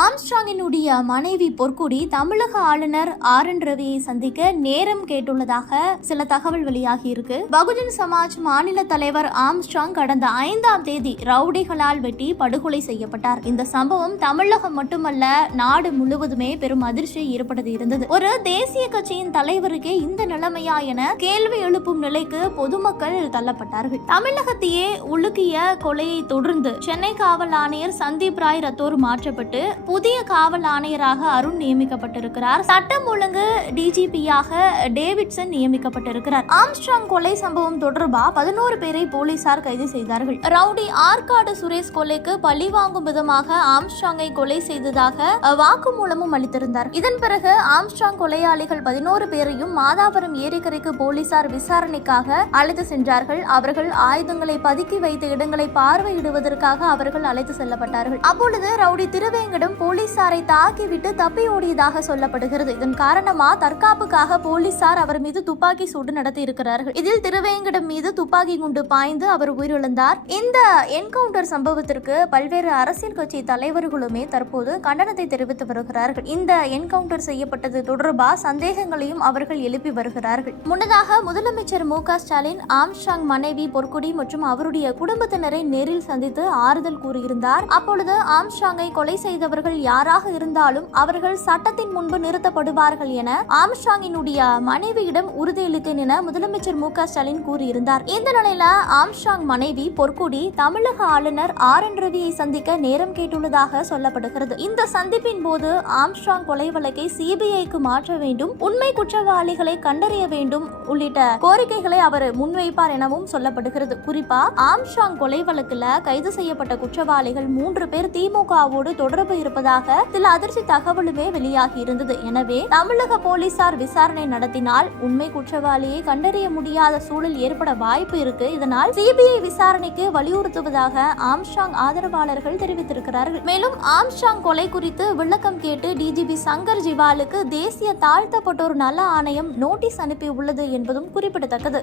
ஆம்ஸ்ட்ராங்கினுடைய மனைவி பொற்குடி தமிழக ஆளுநர் ஆர் என் ரவியை சந்திக்க நேரம் கேட்டுள்ளதாக சில தகவல் வெளியாகி இருக்கு. பகுஜன் சமாஜ் மாநில தலைவர் ஆம்ஸ்ட்ராங் கடந்த ஐந்தாம் தேதி ரவுடிகளால் வெட்டி படுகொலை செய்யப்பட்டார். இந்த சம்பவம் தமிழகம் மட்டுமல்ல நாடு முழுவதுமே பெரும் அதிர்ச்சியை ஏற்படுத்தி இருந்தது. ஒரு தேசிய கட்சியின் தலைவருக்கே இந்த நிலைமையா என கேள்வி எழுப்பும் நிலைக்கு பொதுமக்கள் தள்ளப்பட்டார்கள். தமிழகத்தையே உலுக்கிய கொலையை தொடர்ந்து சென்னை காவல் ஆணையர் சந்தீப் ராய் ரத்தோர் மாற்றப்பட்டு புதிய காவல் ஆணையராக அருண் நியமிக்கப்பட்டிருக்கிறார். சட்டம் ஒழுங்கு டிஜிபியாக டேவிட்சன் நியமிக்கப்பட்டிருக்கிறார். ஆம்ஸ்ட்ராங் கொலை சம்பவம் தொடர்பா பதினோரு பேரை போலீசார் கைது செய்தார்கள். ரவுடி ஆற்காடு சுரேஷ் கொலைக்கு பழி வாங்கும் விதமாக ஆம்ஸ்ட்ராங்கை கொலை செய்ததாக வாக்குமூலமும் அளித்திருந்தார். இதன் பிறகு ஆம்ஸ்ட்ராங் கொலையாளிகள் பதினோரு பேரையும் மாதாபுரம் ஏரிக்கரைக்கு போலீசார் விசாரணைக்காக அழைத்து சென்றார்கள். அவர்கள் ஆயுதங்களை பதுக்கி வைத்த இடங்களை பார்வையிடுவதற்காக அவர்கள் அழைத்து செல்லப்பட்டார்கள். அப்பொழுது ரவுடி திருவேங்கடம் போலீசாரை தாக்கிவிட்டு தப்பி ஓடியதாக சொல்லப்படுகிறது. இதன் காரணமா தற்காப்புக்காக போலீசார் அவர் மீது துப்பாக்கி சூடு நடத்தி இருக்கிறார்கள் இதில் திருவேங்கடம் மீது துப்பாக்கி குண்டு பாய்ந்து அவர் உயிரிழந்தார். இந்த என்கவுண்டர் சம்பவத்திற்கு பல்வேறு அரசியல் கட்சி தலைவர்களுமே தற்போது கண்டனத்தை தெரிவித்து வருகிறார்கள். இந்த என்கவுண்டர் செய்யப்பட்டது தொடர்பா சந்தேகங்களையும் அவர்கள் எழுப்பி வருகிறார்கள். முன்னதாக முதலமைச்சர் மு ஸ்டாலின் ஆம்ஷாங் மனைவி பொற்குடி மற்றும் அவருடைய குடும்பத்தினரை நேரில் சந்தித்து ஆறுதல் கூறியிருந்தார். அப்பொழுது ஆம்ஷாங்கை கொலை செய்தவர்கள் யாராக இருந்தாலும் அவர்கள் சட்டத்தின் முன்பு நிறுத்தப்படுவார்கள் என ஆம்ஸ்ட்ராங்கினுடைய மனைவியிடம் உறுதியளித்தேன் என முதலமைச்சர் மு க ஸ்டாலின் கூறியிருந்தார். இந்த நிலையில ஆம்ஸ்ட்ராங் மனைவி பொற்குடி தமிழக ஆளுநர் ஆர் என் ரவியை சந்திக்க நேரம் கேட்டுள்ளதாக சொல்லப்படுகிறது. இந்த சந்திப்பின் போது ஆம்ஸ்ட்ராங் கொலை வழக்கை சிபிஐக்கு மாற்ற வேண்டும் உண்மை குற்றவாளிகளை கண்டறிய வேண்டும் உள்ளிட்ட கோரிக்கைகளை அவர் முன்வைப்பார் எனவும் சொல்லப்படுகிறது. குறிப்பா ஆம்ஸ்ட்ராங் கொலை வழக்குல கைது செய்யப்பட்ட குற்றவாளிகள் மூன்று பேர் திமுகவோடு தொடர்பு இருப்பதாக சில அதிர்ச்சி தகவலுமே வெளியாகி இருந்தது. எனவே தமிழக போலீசார் விசாரணை நடத்தினால் உண்மை குற்றவாளியை கண்டறிய முடியாத சூழல் ஏற்பட வாய்ப்பு இருக்கு. இதனால் சிபிஐ விசாரணைக்கு வலியுறுத்துவதாக ஆம்ஸ்ட்ராங் ஆதரவாளர்கள் தெரிவித்திருக்கிறார்கள். மேலும் ஆம்ஸ்ட்ராங் கொலை குறித்து விளக்கம் கேட்டு டிஜிபி சங்கர் ஜிவாலுக்கு தேசிய தாழ்த்தப்பட்டோர் நல ஆணையம் நோட்டீஸ் அனுப்பி உள்ளது என்பதும் குறிப்பிடத்தக்கது.